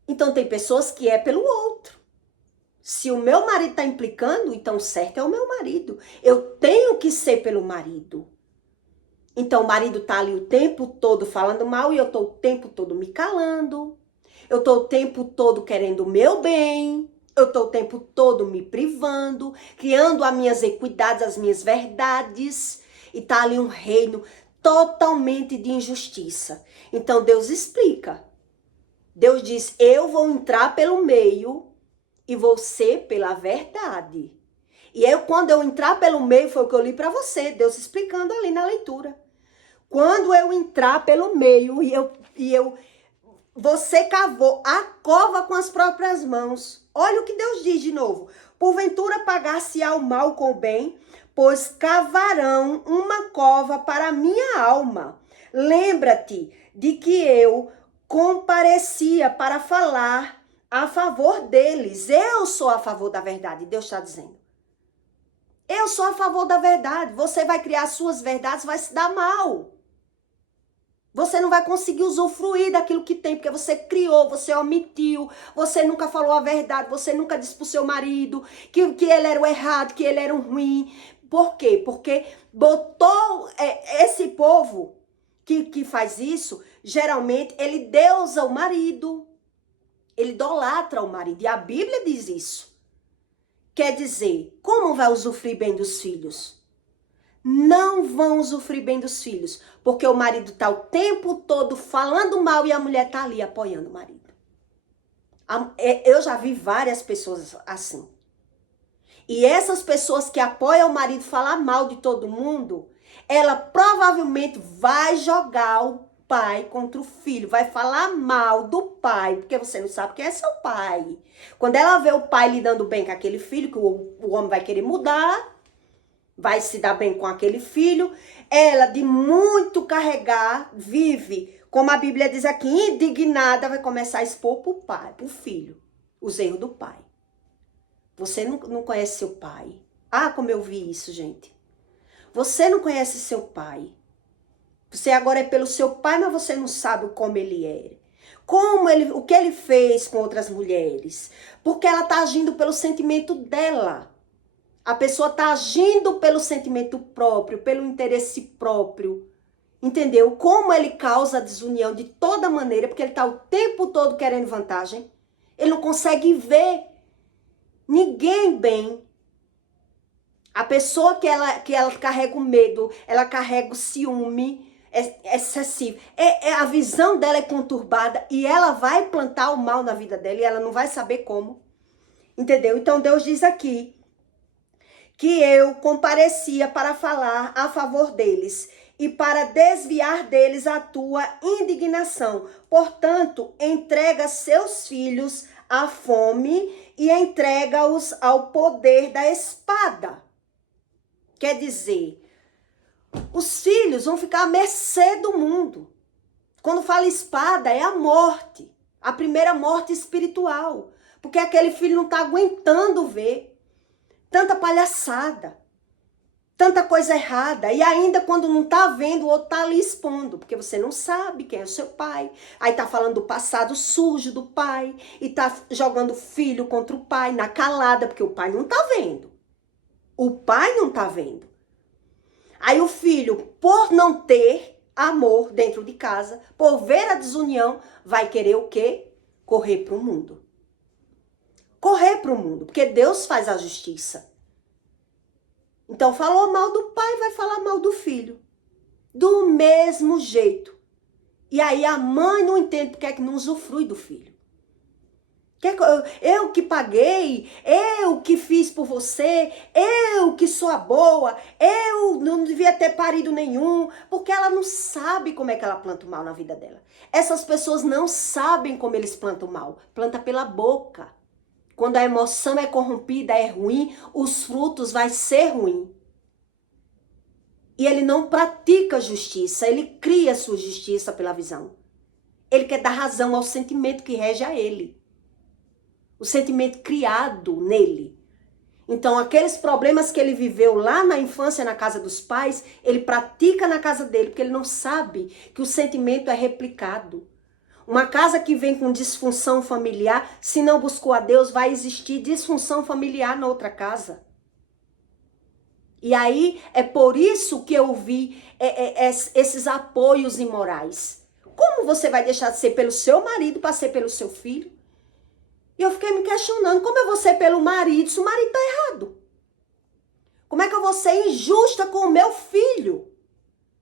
Então tem pessoas que é pelo outro. Se o meu marido está implicando, então certo é o meu marido. Eu tenho que ser pelo marido. Então o marido tá ali o tempo todo falando mal e eu tô o tempo todo me calando. Eu tô o tempo todo querendo o meu bem. Eu tô o tempo todo me privando, criando as minhas equidades, as minhas verdades. E tá ali um reino totalmente de injustiça. Então Deus explica. Deus diz, eu vou entrar pelo meio e vou ser pela verdade. E quando eu entrar pelo meio, foi o que eu li para você, Deus explicando ali na leitura. Quando eu entrar pelo meio você cavou a cova com as próprias mãos. Olha o que Deus diz de novo. Porventura pagar-se-á o mal com o bem, pois cavarão uma cova para a minha alma. Lembra-te de que eu comparecia para falar a favor deles. Eu sou a favor da verdade, Deus está dizendo. Eu sou a favor da verdade. Você vai criar suas verdades, vai se dar mal. Você não vai conseguir usufruir daquilo que tem, porque você criou, você omitiu, você nunca falou a verdade, você nunca disse pro seu marido que ele era o errado, que ele era o ruim. Por quê? Porque botou esse povo que faz isso, geralmente ele deusa o marido, ele idolatra o marido, e a Bíblia diz isso. Quer dizer, como vai usufruir bem dos filhos? Não vão usufruir bem dos filhos, porque o marido está o tempo todo falando mal e a mulher está ali apoiando o marido. Eu já vi várias pessoas assim. E essas pessoas que apoiam o marido falar mal de todo mundo, ela provavelmente vai jogar o pai contra o filho, vai falar mal do pai, porque você não sabe quem é seu pai. Quando ela vê o pai lidando bem com aquele filho, que o homem vai querer mudar, vai se dar bem com aquele filho, ela de muito carregar, vive, como a Bíblia diz aqui, indignada, vai começar a expor pro pai, pro filho, os erros do pai. Você não conhece seu pai. Ah, como eu vi isso, gente. Você não conhece seu pai. Você agora é pelo seu pai, mas você não sabe como ele é. O que ele fez com outras mulheres. Porque ela está agindo pelo sentimento dela. A pessoa está agindo pelo sentimento próprio, pelo interesse próprio. Entendeu? Como ele causa desunião de toda maneira, porque ele está o tempo todo querendo vantagem. Ele não consegue ver ninguém bem. A pessoa que ela carrega o medo, ela carrega o ciúme excessivo. A visão dela é conturbada e ela vai plantar o mal na vida dela e ela não vai saber como. Entendeu? Então Deus diz aqui que eu comparecia para falar a favor deles e para desviar deles a tua indignação. Portanto, entrega seus filhos à fome e entrega-os ao poder da espada. Quer dizer, os filhos vão ficar à mercê do mundo. Quando fala espada, é a morte. A primeira morte espiritual. Porque aquele filho não está aguentando ver tanta palhaçada, tanta coisa errada. E ainda quando não está vendo, o outro está ali expondo. Porque você não sabe quem é o seu pai. Aí está falando do passado sujo do pai. E está jogando o filho contra o pai na calada. Porque o pai não está vendo. O pai não tá vendo. Aí o filho, por não ter amor dentro de casa, por ver a desunião, vai querer o quê? Correr pro mundo. Correr pro mundo, porque Deus faz a justiça. Então falou mal do pai, vai falar mal do filho. Do mesmo jeito. E aí a mãe não entende porque é que não usufrui do filho. Eu que paguei, eu que fiz por você, eu que sou a boa, eu não devia ter parido nenhum, porque ela não sabe como é que ela planta o mal na vida dela. Essas pessoas não sabem como eles plantam o mal, planta pela boca. Quando a emoção é corrompida, é ruim, os frutos vai ser ruim. E ele não pratica justiça, ele cria sua justiça pela visão. Ele quer dar razão ao sentimento que rege a ele. O sentimento criado nele. Então, aqueles problemas que ele viveu lá na infância, na casa dos pais, ele pratica na casa dele, porque ele não sabe que o sentimento é replicado. Uma casa que vem com disfunção familiar, se não buscou a Deus, vai existir disfunção familiar na outra casa. E aí, é por isso que eu vi esses apoios imorais. Como você vai deixar de ser pelo seu marido para ser pelo seu filho? E eu fiquei me questionando, como eu vou ser pelo marido se o marido tá errado? Como é que eu vou ser injusta com o meu filho?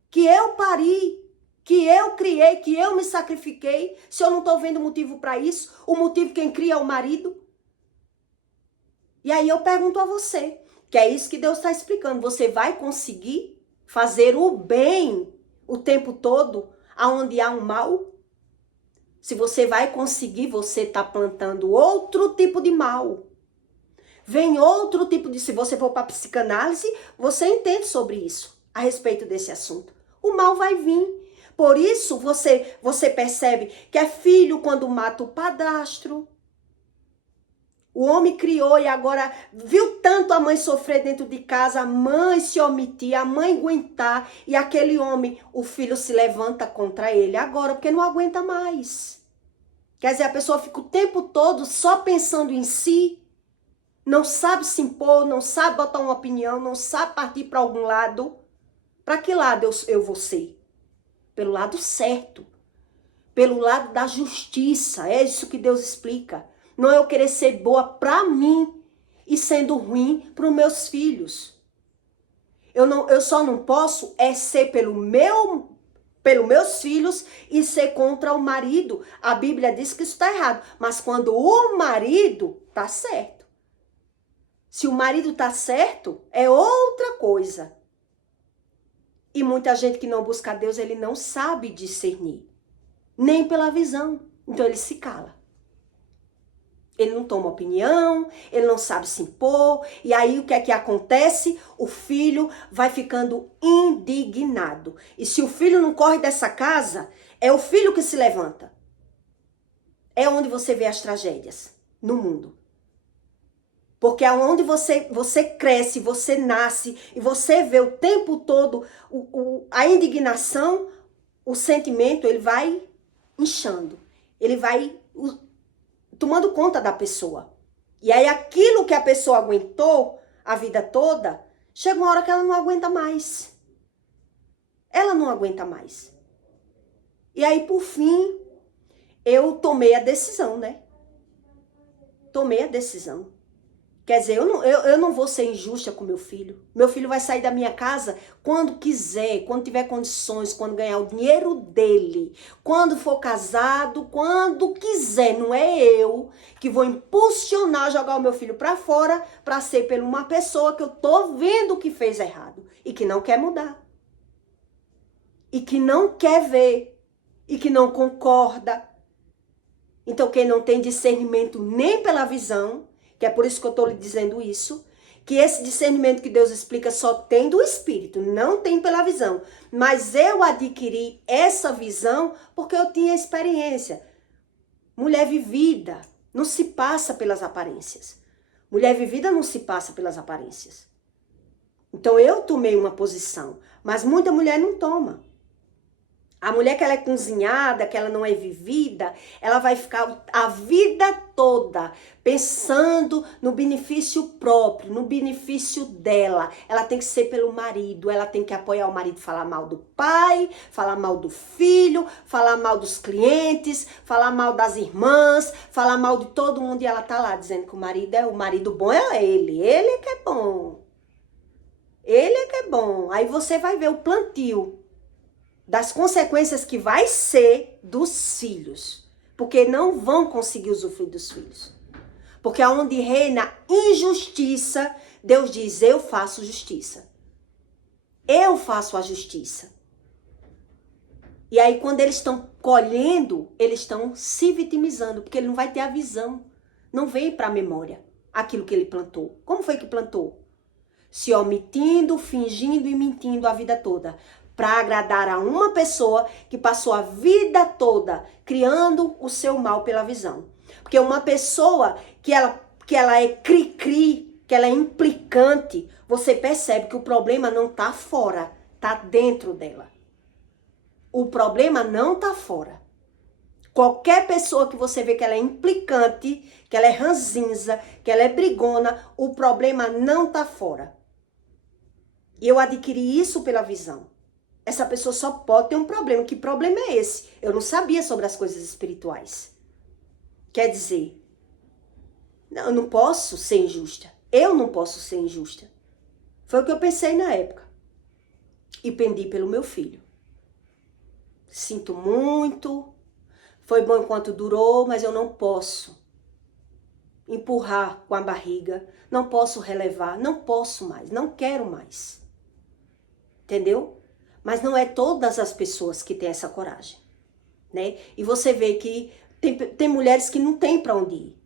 Que eu pari, que eu criei, que eu me sacrifiquei, se eu não tô vendo motivo para isso? O motivo quem cria é o marido? E aí eu pergunto a você, que é isso que Deus está explicando. Você vai conseguir fazer o bem o tempo todo, aonde há um mal? Se você vai conseguir, você está plantando outro tipo de mal. Vem outro tipo de... Se você for para psicanálise, você entende sobre isso, a respeito desse assunto. O mal vai vir. Por isso, você percebe que é filho quando mata o padrasto. O homem criou e agora viu tanto a mãe sofrer dentro de casa, a mãe se omitir, a mãe aguentar, e aquele homem, o filho se levanta contra ele agora, porque não aguenta mais. Quer dizer, a pessoa fica o tempo todo só pensando em si, não sabe se impor, não sabe botar uma opinião, não sabe partir para algum lado. Para que lado eu vou ser? Pelo lado certo, pelo lado da justiça, é isso que Deus explica. Não é eu querer ser boa para mim e sendo ruim para os meus filhos. Eu só não posso ser pelos meus filhos e ser contra o marido. A Bíblia diz que isso está errado. Mas quando o marido está certo. Se o marido está certo, é outra coisa. E muita gente que não busca a Deus, ele não sabe discernir, nem pela visão. Então ele se cala. Ele não toma opinião, ele não sabe se impor. E aí o que é que acontece? O filho vai ficando indignado. E se o filho não corre dessa casa, é o filho que se levanta. É onde você vê as tragédias no mundo. Porque é onde você cresce, você nasce e você vê o tempo todo a indignação, o sentimento, ele vai inchando. Ele vai tomando conta da pessoa. E aí aquilo que a pessoa aguentou a vida toda, chega uma hora que ela não aguenta mais. Ela não aguenta mais. E aí, por fim, eu tomei a decisão, né? Tomei a decisão. Quer dizer, eu não vou ser injusta com meu filho. Meu filho vai sair da minha casa quando quiser, quando tiver condições, quando ganhar o dinheiro dele, quando for casado, quando quiser. Não é eu que vou impulsionar, jogar o meu filho pra fora pra ser por uma pessoa que eu tô vendo que fez errado e que não quer mudar. E que não quer ver. E que não concorda. Então, quem não tem discernimento nem pela visão, que é por isso que eu estou lhe dizendo isso, que esse discernimento que Deus explica só tem do Espírito, não tem pela visão. Mas eu adquiri essa visão porque eu tinha experiência. Mulher vivida não se passa pelas aparências. Mulher vivida não se passa pelas aparências. Então eu tomei uma posição, mas muita mulher não toma. A mulher que ela é cozinhada, que ela não é vivida, ela vai ficar a vida toda pensando no benefício próprio, no benefício dela. Ela tem que ser pelo marido, ela tem que apoiar o marido, falar mal do pai, falar mal do filho, falar mal dos clientes, falar mal das irmãs, falar mal de todo mundo. E ela tá lá dizendo que o marido bom é ele é que é bom. Ele é que é bom. Aí você vai ver o plantio das consequências que vai ser dos filhos. Porque não vão conseguir usufruir dos filhos. Porque aonde reina injustiça, Deus diz, eu faço justiça. Eu faço a justiça. E aí quando eles estão colhendo, eles estão se vitimizando, porque ele não vai ter a visão. Não vem para a memória aquilo que ele plantou. Como foi que plantou? Se omitindo, fingindo e mentindo a vida toda. Para agradar a uma pessoa que passou a vida toda criando o seu mal pela visão. Porque uma pessoa que ela é cri-cri, que ela é implicante, você percebe que o problema não está fora, está dentro dela. O problema não está fora. Qualquer pessoa que você vê que ela é implicante, que ela é ranzinza, que ela é brigona, o problema não está fora. E eu adquiri isso pela visão. Essa pessoa só pode ter um problema. Que problema é esse? Eu não sabia sobre as coisas espirituais. Quer dizer, eu não posso ser injusta. Eu não posso ser injusta. Foi o que eu pensei na época. E pendi pelo meu filho. Sinto muito. Foi bom enquanto durou, mas eu não posso empurrar com a barriga. Não posso relevar. Não posso mais. Não quero mais. Entendeu? Mas não é todas as pessoas que têm essa coragem, né? E você vê que tem mulheres que não têm para onde ir.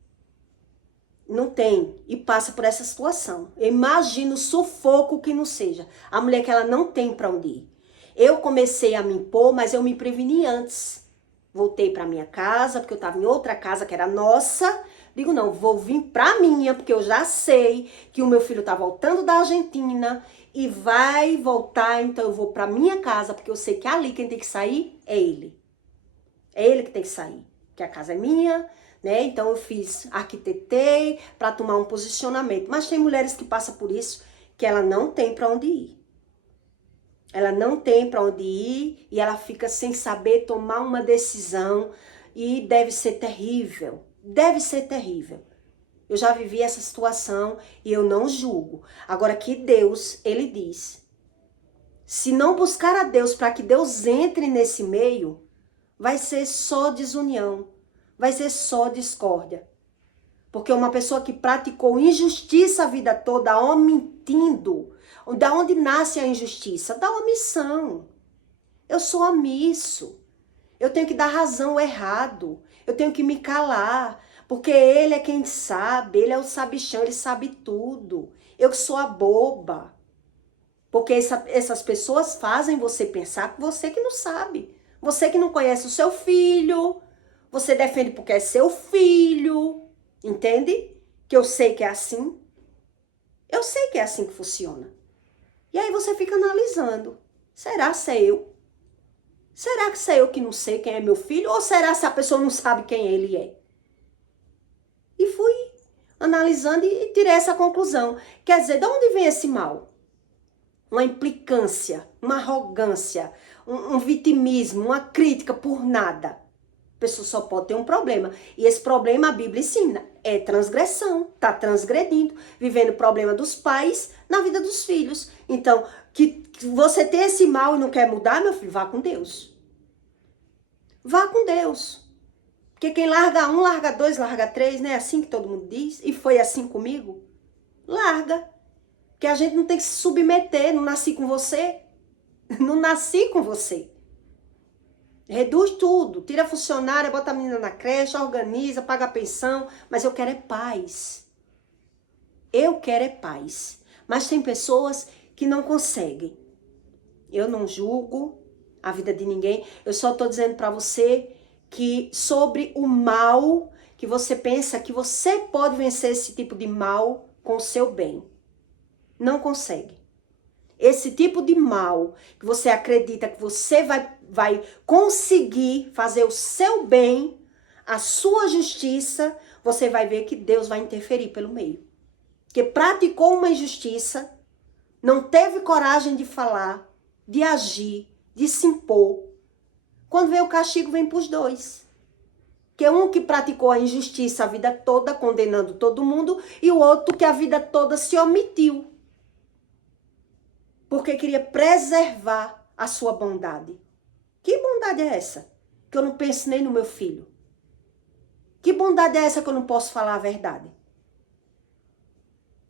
Não tem. E passa por essa situação. Eu imagino o sufoco que não seja. A mulher que ela não tem para onde ir. Eu comecei a me impor, mas eu me preveni antes. Voltei para minha casa, porque eu estava em outra casa que era nossa. Digo, não, vou vir para minha, porque eu já sei que o meu filho tá voltando da Argentina e vai voltar, então eu vou para minha casa, porque eu sei que ali quem tem que sair é ele. É ele que tem que sair, que a casa é minha, né? Então eu arquitetei para tomar um posicionamento. Mas tem mulheres que passam por isso, que ela não tem para onde ir. Ela não tem para onde ir e ela fica sem saber tomar uma decisão e deve ser terrível. Deve ser terrível. Eu já vivi essa situação e eu não julgo. Agora que Deus, ele diz, se não buscar a Deus para que Deus entre nesse meio, vai ser só desunião, vai ser só discórdia. Porque uma pessoa que praticou injustiça a vida toda, omitindo, da onde nasce a injustiça? Da omissão. Eu sou omisso. Eu tenho que dar razão ao errado. Eu tenho que me calar. Porque ele é quem sabe, ele é o sabichão, ele sabe tudo. Eu que sou a boba. Porque essas pessoas fazem você pensar que você que não sabe. Você que não conhece o seu filho. Você defende porque é seu filho. Entende? Que eu sei que é assim. Eu sei que é assim que funciona. E aí você fica analisando. Será que é eu? Será que é eu que não sei quem é meu filho? Ou será que a pessoa não sabe quem ele é? E fui analisando e tirei essa conclusão. Quer dizer, de onde vem esse mal? Uma implicância, uma arrogância, um vitimismo, uma crítica por nada. A pessoa só pode ter um problema. E esse problema a Bíblia ensina. É transgressão. Está transgredindo. Vivendo o problema dos pais na vida dos filhos. Então, que você tem esse mal e não quer mudar, meu filho, vá com Deus. Vá com Deus. Porque quem larga um, larga dois, larga três, não é assim que todo mundo diz? E foi assim comigo? Larga. Porque a gente não tem que se submeter. Não nasci com você. Não nasci com você. Reduz tudo, tira a funcionária, bota a menina na creche, organiza, paga a pensão, mas eu quero é paz. Eu quero é paz. Mas tem pessoas que não conseguem. Eu não julgo a vida de ninguém, eu só tô dizendo pra você que sobre o mal que você pensa que você pode vencer esse tipo de mal com o seu bem. Não consegue. Esse tipo de mal que você acredita que você vai conseguir fazer o seu bem, a sua justiça, você vai ver que Deus vai interferir pelo meio. Porque praticou uma injustiça, não teve coragem de falar, de agir, de se impor. Quando vem o castigo, vem para os dois. Que um que praticou a injustiça a vida toda, condenando todo mundo, e o outro que a vida toda se omitiu. Porque queria preservar a sua bondade. Que bondade é essa? Que eu não penso nem no meu filho. Que bondade é essa que eu não posso falar a verdade?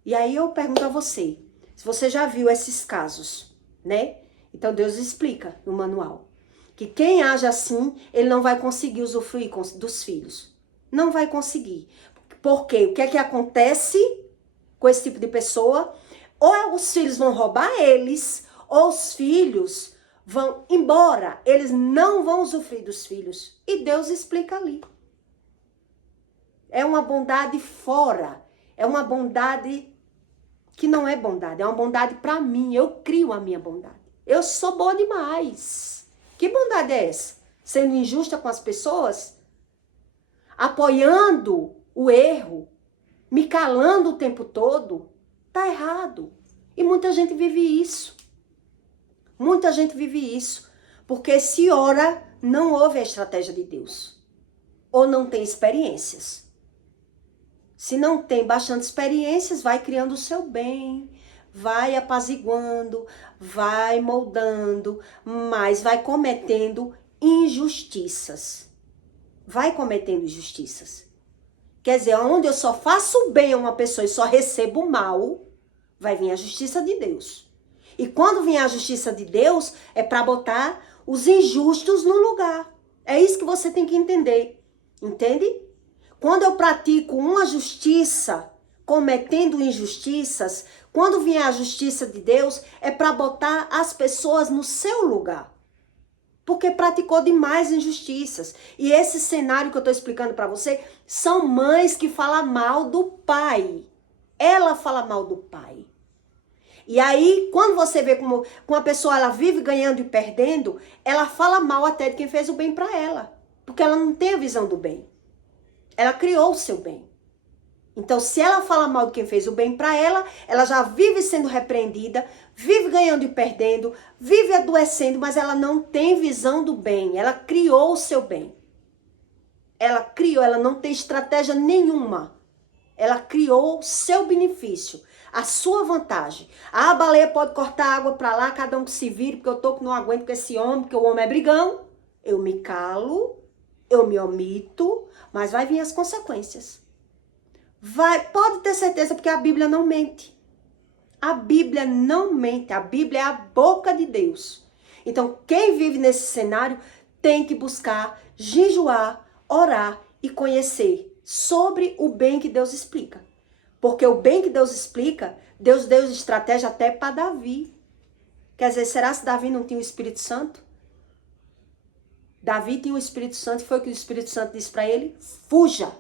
E aí eu pergunto a você, se você já viu esses casos, né? Então Deus explica no manual. Que quem age assim, ele não vai conseguir usufruir dos filhos. Não vai conseguir. Porque o que é que acontece com esse tipo de pessoa? Ou os filhos vão roubar eles, ou os filhos vão embora. Eles não vão usufruir dos filhos. E Deus explica ali. É uma bondade fora. É uma bondade que não é bondade. É uma bondade para mim. Eu crio a minha bondade. Eu sou boa demais. Que bondade é essa? Sendo injusta com as pessoas? Apoiando o erro? Me calando o tempo todo? Tá errado. E muita gente vive isso. Muita gente vive isso. Porque se ora, não ouve a estratégia de Deus. Ou não tem experiências. Se não tem bastante experiências, vai criando o seu bem, vai apaziguando, vai moldando, mas vai cometendo injustiças. Vai cometendo injustiças. Quer dizer, onde eu só faço bem a uma pessoa e só recebo mal, vai vir a justiça de Deus. E quando vier a justiça de Deus, é para botar os injustos no lugar. É isso que você tem que entender. Entende? Quando eu pratico uma justiça, cometendo injustiças, quando vier a justiça de Deus, é para botar as pessoas no seu lugar. Porque praticou demais injustiças. E esse cenário que eu estou explicando para você, são mães que falam mal do pai. Ela fala mal do pai. E aí, quando você vê como uma pessoa ela vive ganhando e perdendo, ela fala mal até de quem fez o bem para ela. Porque ela não tem a visão do bem. Ela criou o seu bem. Então, se ela fala mal de quem fez o bem para ela, ela já vive sendo repreendida, vive ganhando e perdendo, vive adoecendo, mas ela não tem visão do bem. Ela criou o seu bem. Ela criou, ela não tem estratégia nenhuma. Ela criou o seu benefício, a sua vantagem. A baleia pode cortar água para lá, cada um que se vire, porque eu tô que não aguento com esse homem, porque o homem é brigão. Eu me calo, eu me omito, mas vai vir as consequências. Pode ter certeza, porque a Bíblia não mente. A Bíblia não mente, a Bíblia é a boca de Deus. Então, quem vive nesse cenário tem que buscar, jejuar, orar e conhecer sobre o bem que Deus explica. Porque o bem que Deus explica, Deus deu estratégia até para Davi. Quer dizer, será que Davi não tinha o Espírito Santo? Davi tinha o Espírito Santo e foi o que o Espírito Santo disse para ele: fuja.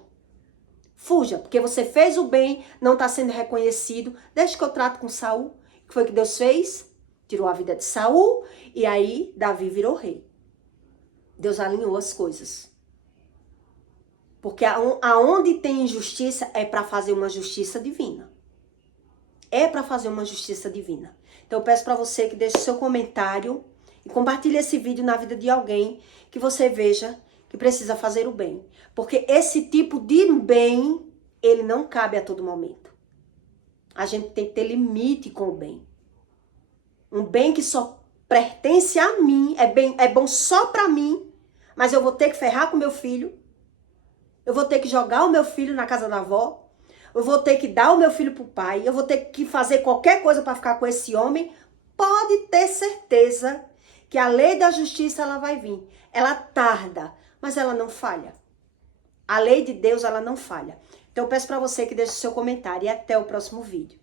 Fuja, porque você fez o bem, não está sendo reconhecido. Deixa que eu trato com Saul. O que foi que Deus fez? Tirou a vida de Saul e aí Davi virou rei. Deus alinhou as coisas. Porque aonde tem injustiça é para fazer uma justiça divina. É para fazer uma justiça divina. Então eu peço para você que deixe seu comentário e compartilhe esse vídeo na vida de alguém que você veja que precisa fazer o bem. Porque esse tipo de bem, ele não cabe a todo momento. A gente tem que ter limite com o bem. Um bem que só pertence a mim, é bom só para mim, mas eu vou ter que ferrar com meu filho, eu vou ter que jogar o meu filho na casa da avó, eu vou ter que dar o meu filho pro pai, eu vou ter que fazer qualquer coisa para ficar com esse homem. Pode ter certeza que a lei da justiça ela vai vir. Ela tarda, mas ela não falha. A lei de Deus ela não falha. Então eu peço para você que deixe seu comentário e até o próximo vídeo.